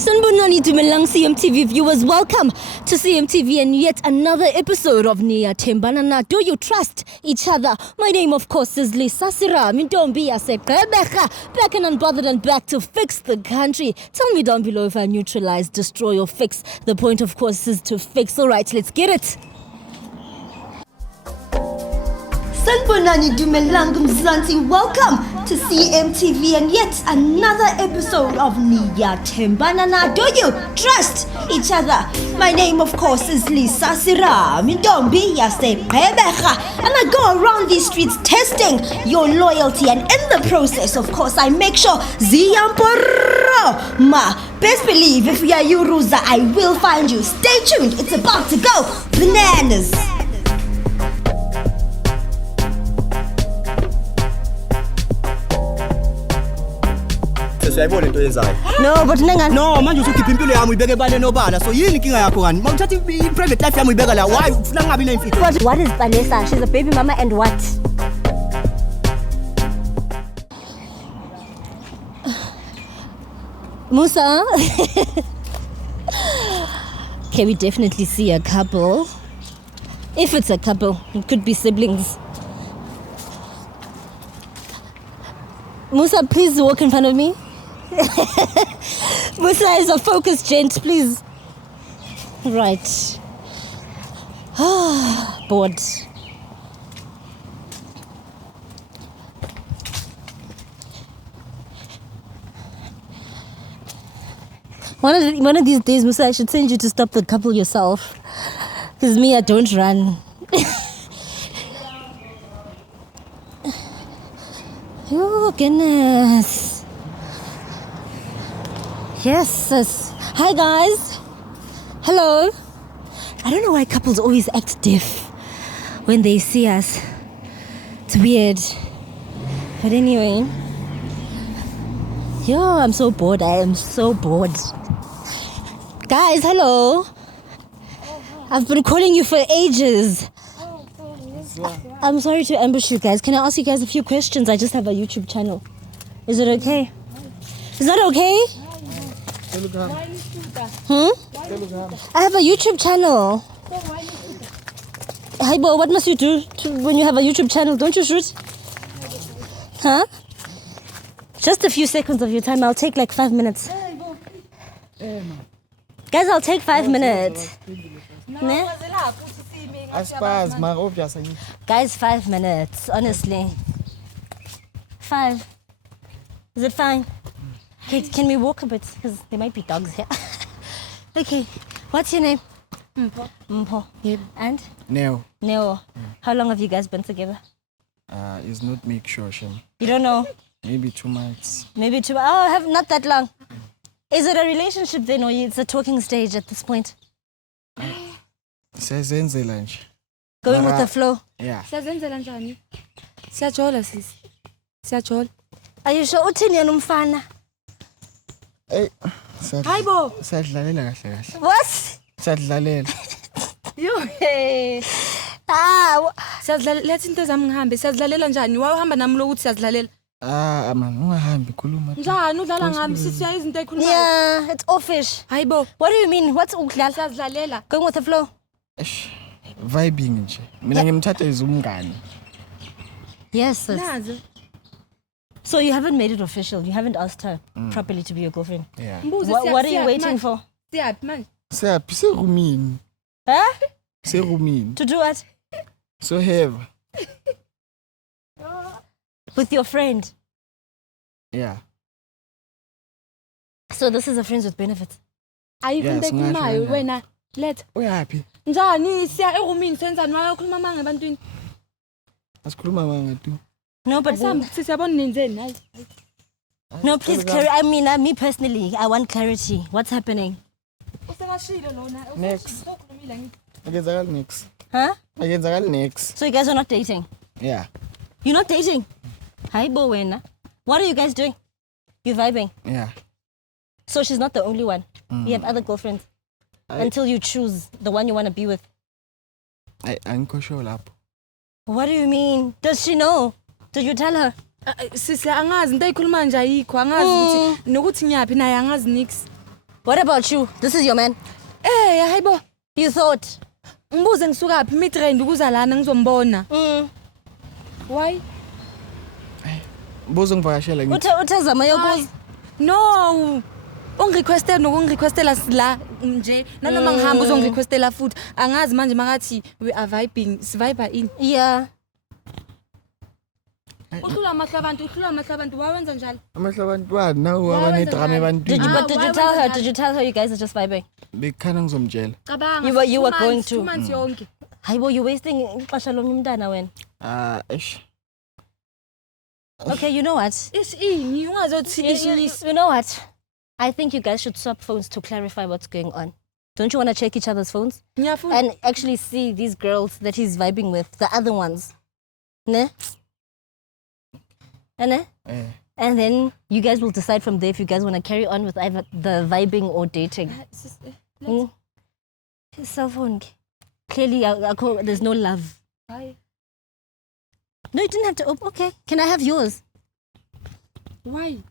Sanibonani dumelang CMTV viewers, welcome to CMTV and yet another episode of Niyathembana Na. Do you trust each other? My name of course is Serame. Back and unbothered and back to fix the country. Tell me down below if I neutralize, destroy or fix. The point of course is to fix. Alright, let's get it. Sanibonani dumelang mzansi, welcome to CMTV and yet another episode of Niyathembana Na. Do you trust each other? My name of course is Serame. And I go around these streets testing your loyalty, and in the process of course I make sure ma best believe if we are you Ruza, I will find you. Stay tuned, it's about to go bananas. No, but no, man, you keep impilo yami ibeke bale nobala. So yini inkinga yakho ngani? Mawuthatha private life yami ibeka la. Why ufuna ngabi na imfihlo? What is Vanessa? She's a baby mama and what? Musa? Can we definitely see a couple? If it's a couple, it could be siblings. Musa, please walk in front of me. Musa is a focused gent, please. Right. Bored. One of these days, Musa, I should send you to stop the couple yourself. Because me, I don't run. Oh, goodness. Yes, sis. Hi, guys. Hello. I don't know why couples always act deaf when they see us. It's weird. But anyway. Yo, I'm so bored. I am so bored. Guys, hello. I've been calling you for ages. I'm sorry to ambush you guys. Can I ask you guys a few questions? I just have a YouTube channel. Is it okay? Is that okay? I have a YouTube channel. Hey, boy, what must you do when you have a YouTube channel? Don't you shoot? Huh? Just a few seconds of your time. I'll take like 5 minutes. Guys, I'll take 5 minutes. Guys, 5 minutes, honestly. 5. Is it fine? Okay, can we walk a bit? Because there might be dogs here. Okay, what's your name? Mpo. And? Neo. How long have you guys been together? It's not make sure, Shem. You don't know? Maybe 2 months. Maybe 2 months. Oh, not that long. Is it a relationship then, or it's a talking stage at this point? Going with the flow? Yeah. Are you sure? Uthini yena umfana? Hey. Hayibo. What? You hey. Let's into zami ngihambe. Siyadlalela njani? Wahamba nami lokuthi siyadlalela. Man, ungahambi khuluma. Njani udlala ngami sisiya izinto ekhulumayo? Yeah, it's offish. Hayibo. What do you mean? What's ukudlala? Siyadlalela. Going with the flow? Vibing nje. Mina ngimthatha izumngani. Yes, sis. Nazo. So you haven't made it official. You haven't asked her properly to be your girlfriend. Yeah. What are you waiting for? Siyaphi manje? Siyaphi serumini. Huh? Serumini. To do what? So have. With your friend. Yeah. So this is a friends with benefits. Ayikho into ekhulumayo wena. Let. Uyaphi? Njani siya erumini senzani wayokhuluma manga ebantwini? Asikhuluma manga tu. No, but sisiyabona nenzeni. No, please me personally, I want clarity. What's happening? Next. Next. Huh? Next. So you guys are not dating? Yeah. You're not dating? Hi, Bowena. What are you guys doing? You vibing? Yeah. So she's not the only one. You have other girlfriends. Until you choose the one you want to be with. I'm sure up. What do you mean? Does she know? Did you tell her? Sisi angazi into ayikhuluma nje ayikho angazi ukuthi nokuthi ngiyaphi naye angazi nix. What about you? This is your man. Hayibo. You thought? Ngibuze ngisuka phi mitrend ukuza lana ngizombona. Why? Buzo ngivakashela ngithi. Uthazama yokuza. No. Ungirequestela nokungirequestela la nje nanoma ngihamba uzongirequestela futhi angazi manje makathi we are vibing sivibe in. Yeah. Uhlula amahla abantu wawenza njalo. Amehlo abantwana nawo abanedrama ebantwini. Did you tell her you guys are just vibing? Bekhana ngizomtshela. Cabanga. You were going to. 2 months yonke. Hayibo, you wasting ixesha lomnye umntana wena. Eish. Okay, you know what? Isini ungazothi You know what? I think you guys should swap phones to clarify what's going on. Don't you want to check each other's phones? ngiyafuna. And actually see these girls that he's vibing with, the other ones. Ne? Ne? And then you guys will decide from there if you guys want to carry on with either the vibing or dating. His cell phone. Clearly, there's no love. Why? No, you didn't have to open. Okay, can I have yours? Why?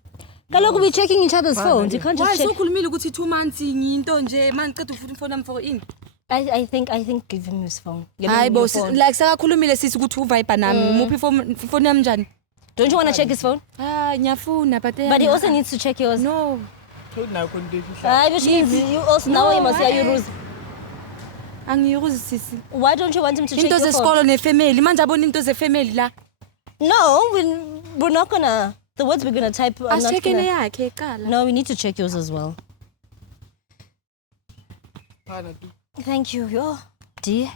Kaloku we're checking each other's phones. You can't Why just check. sokhulumile ukuthi 2 months nginto nje manje qeda ufuthi phone nami for in. I think give him his phone. Give him Hayibo your phone. like sakakhulumile sisi ukuthi uvibe nami muphi phone yami njani? Don't you want to check his phone? Ngiyafuna but But he also needs to check yours. no. Which means you also now you must hear your rules. Angiyiruzi sisi. Why don't you want him to check Into your phone? zesikolo nefamily manje abona into zefamily la. No, we're not gonna. The words we're gonna type are not Ashekene gonna. yakhe eqala. No, we need to check yours as well. Thank you. Oh, dear.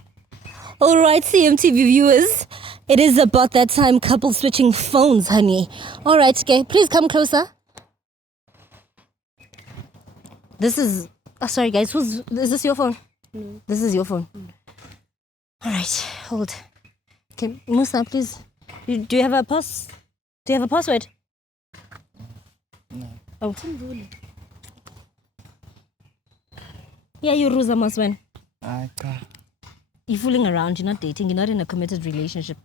All right, CMTV viewers. It is about that time. Couple switching phones, honey. All right, okay. Please come closer. This is. Oh, sorry, guys. Is this your phone? No. This is your phone. All right. Hold. Okay, Musa, please. Do you have a pass? Do you have a password? No. Oh. Yeah, you Ruza Maswen. You're fooling around. You're not dating. You're not in a committed relationship.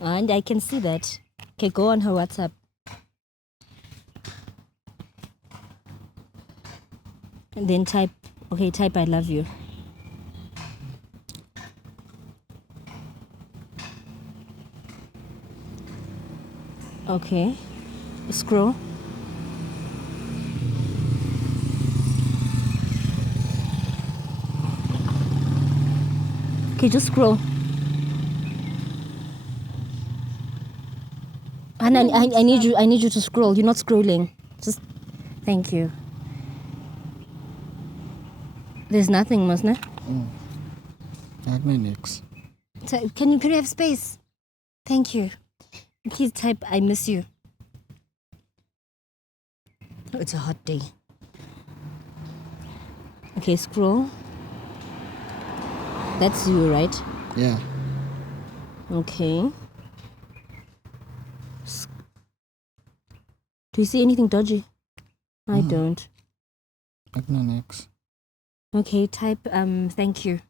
And I can see that. Okay, go on her WhatsApp. And then type, I love you. Okay. Scroll. Okay, just scroll. And I need you to scroll. You're not scrolling. Just thank you. There's nothing, Masna. Next. Can you have space? Thank you. Please type I miss you. Oh, it's a hot day. Okay, scroll. That's you, right? Yeah. Okay. Do you see anything dodgy? I don't. Next. Okay, type thank you.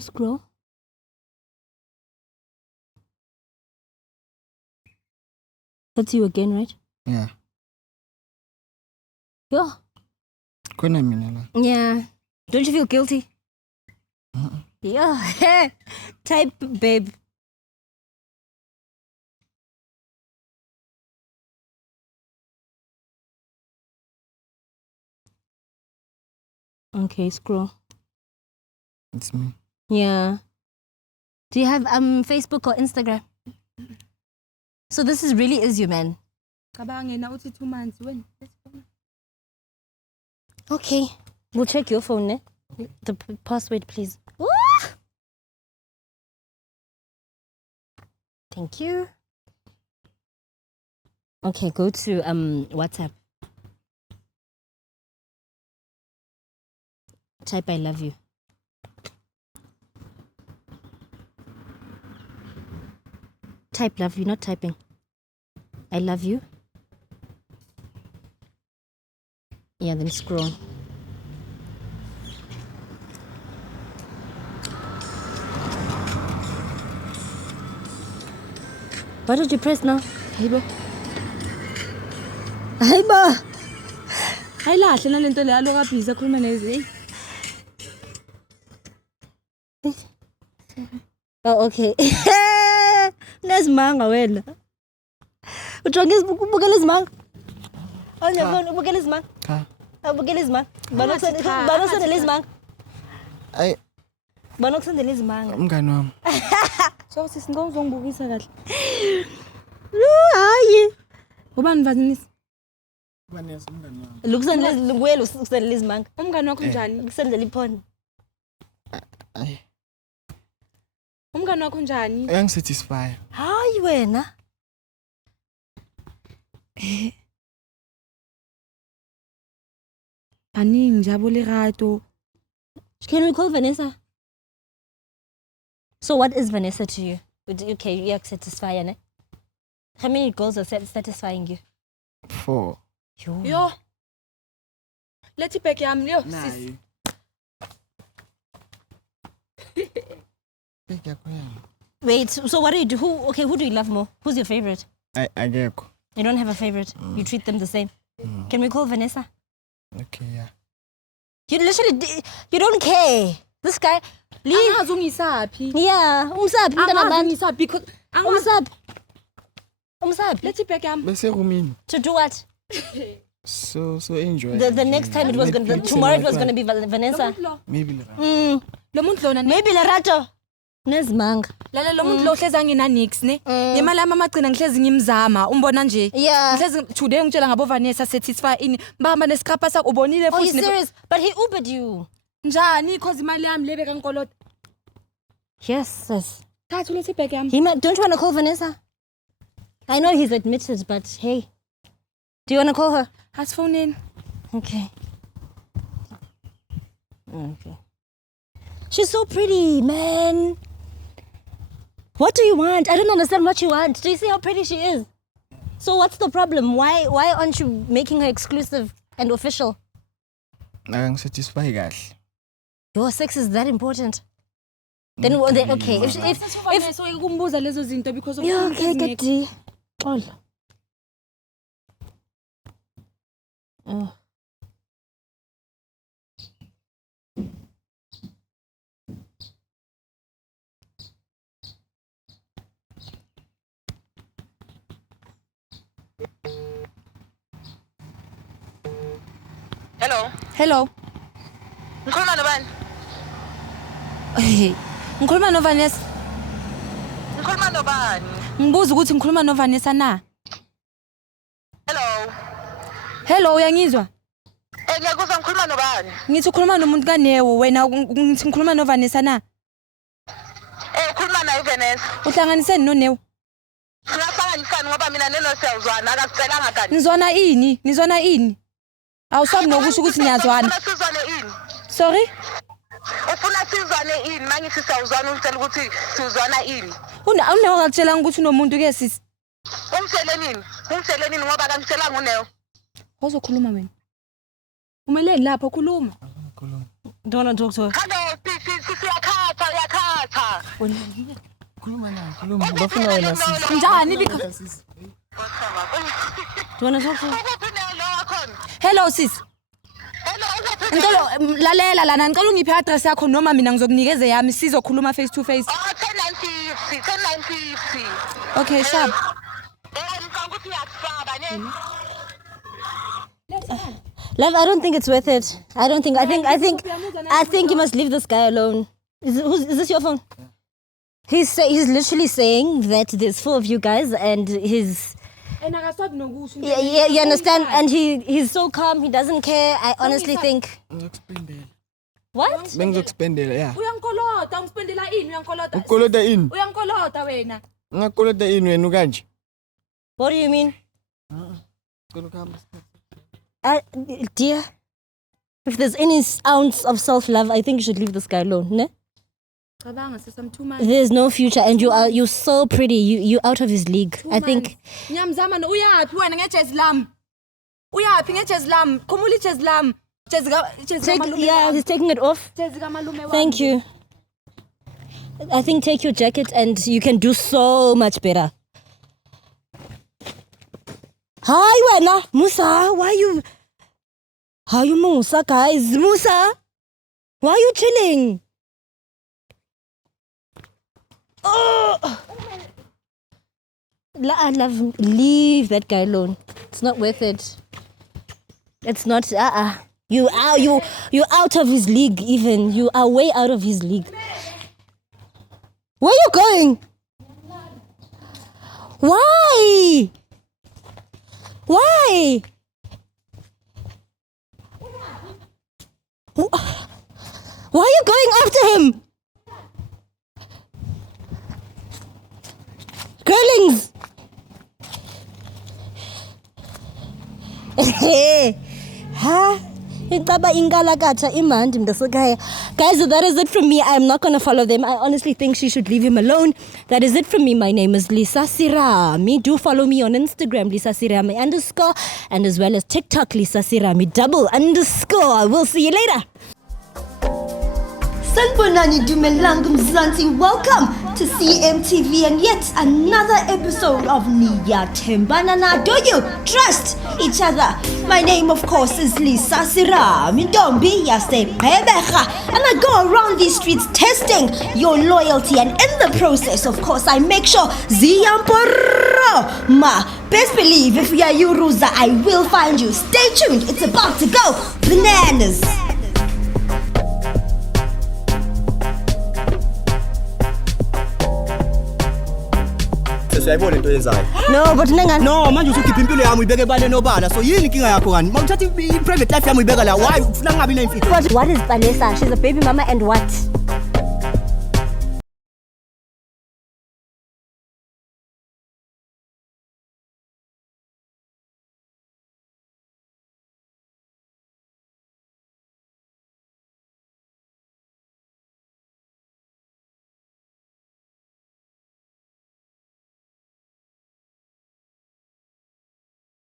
Scroll. That's you again, right? Yeah. Yeah. Kuna mina la. Yeah. Don't you feel guilty? Yeah. Type babe. Okay, scroll. It's me. Yeah. Do you have Facebook or Instagram? So this really is you, man. Cabanga na uthi 2 months when. Okay. We'll check your phone, ne? The password, please. Woo! Thank you. Okay, go to WhatsApp. Type I love you. Type love you, not typing. I love you. Yeah, then scroll. What did you press now? Hayibo. Hayiba. Ayilahle nalento le aloka busy akhuluma nezi. Oh, okay. Nesimanga wena. Ujonge ubukela izimanga. On your phone ubukela izimanga. Cha. Ubukela izimanga. Banosendela izimanga. Ayi, Banokusendela izimanga. umngani wami. So sizongizongibukisa kahle. Hayi. Ubani mvanisi? Vanessa umngani wami. Lukusendela nguye lukusendela izimanga. Umngani wakho njani? Ukusendela iphone. Ayi, Umngani wakho njani? uyangisatisfy. Hayi wena. Baningi njabo lerato. Can we call Vanessa? So what is Vanessa to you? Okay, you're satisfying, eh? How many girls are satisfying you? 4. Yo. Let's pick yam yo. sis. Wait, so what do you do? Who do you love more? Who's your favorite? Akekho. You don't have a favorite. You treat them the same. Can we call Vanessa? Okay, yeah. You literally, you don't care. This guy, Angazi ungisaphi. yeah, umsaphi mntana Angazi bantu. ungisaphi because angazi. Umsaphi. Let's pick yam. Bese rumini. To do what? So enjoy. The next time it was gonna, tomorrow it was gonna be Vanessa. Maybe Lerato. Lo muntu lona ne. Maybe Lerato. Nezimanga. Lala lo muntu lo hleza ngina nix ne. Ngemali yami amagcina ngihlezi ngimzama umbona nje. Yeah. Ngihlezi today ngitshela ngabo Vanessa satisfy ini. Mbamba nesikhapha sakho ubonile Oh, you futhi serious? But he Ubered you. njani cause imali yami lebe kankolota. Yes, yes. Thathu let's pick yam. Don't you want to call Vanessa? I know he's admitted, but hey. Do you want to call her? Asifoneni. Okay. Okay. She's so pretty, man. What do you want? I don't understand what you want. Do you see how pretty she is? So what's the problem? Why aren't you making her exclusive and official? Akangisatisfy kahle. Your sex is that important? Then okay. If so ukumbuza lezo zinto because of yeah, okay, get D. Oh. Hello. Ngikhuluma nobani? Hey. Ngikhuluma no Vanessa. Ngikhuluma nobani? Ngibuza ukuthi ngikhuluma no Vanessa na? Hello. Hello, uyangizwa? Ngiyakuzwa ngikhuluma nobani? Ngithi ukhuluma nomuntu kaNewo wena ngithi ngikhuluma no Vanessa na? Ukhuluma naye Vanessa. Uhlanganiseni no Newo. Singahlanganisani ngoba mina neno siyazwana akasicelanga kanti. Nizona ini? Awusabi nokusho ukuthi niyazwana. Ufuna sizwane ini? Sorry? Ufuna sizwane ini? Mangithi siyazwana untshela ukuthi sizwana ini? Unewo akutshela ukuthi unomuntu ke sisi. Umtshele nini ngoba akangitshelanga unewo. Ozokhuluma wena. Umele lapho khuluma. Don't want to talk to her. Hello, sisi yakhatha. Khuluma naye. Bafuna wena sisi. Njani because Do you want to talk to her? Hello sis. Ngicela lalela lana ngicela ungiphe address yakho noma mina ngizokunikeza yami sizokhuluma face to face. 10:50. Okay, sharp. Love, I don't think it's worth it. I think you must leave this guy alone. Is this your phone? He's literally saying that there's 4 of you guys and he's yeah, you understand? And he's so calm, he doesn't care. I honestly think what? Bengizokuspendela, yeah. Uyankolota, ungispendela ini uyankolota? Ukolota ini? Uyankolota wena. Ngakolota ini wena kanje? What do you mean? Dear, if there's any ounce of self-love, I think you should leave this guy alone, ne? There's no future and you're so pretty. You're out of his league. I think. Nyamzama no uyaphi wena ngejazz lam. Uyaphi ngejazz lam? Khumula ijazz lam. Yeah, he's taking it off. Thank you. I think take your jacket and you can do so much better. Hi wena, Musa, why you Musa guys? Musa, why are you chilling? Oh, leave that guy alone. It's not worth it. It's not. You out of his league. Even you are way out of his league. Where are you going? Why? Why? Why are you going after him? Girlings! Huh? Guys, that is it from me. I'm not going to follow them. I honestly think she should leave him alone. That is it from me. My name is Lisa Serame. Do follow me on Instagram, Lisa Serame _ and as well as TikTok, Lisa Serame _. I will see you later. Sanbonani Dumelang Mzansi, welcome to CMTV and yet another episode of Niyathembana Na. Do you trust each other? My name of course is Lisa Serame. And I go around these streets testing your loyalty, and in the process of course I make sure Ziyamporo ma. Best believe if you are Yuruza, I will find you. Stay tuned, it's about to go bananas. Siyayibona into yenzayo. No, but nengani. No, manje usukhipha impilo yami uyibeke ebale nobala. So yini inkinga yakho kani? Mawuthatha i-private life yami uyibeka la. Why ufuna ngabi na imfihlo? What is Vanessa? She's a baby mama and what?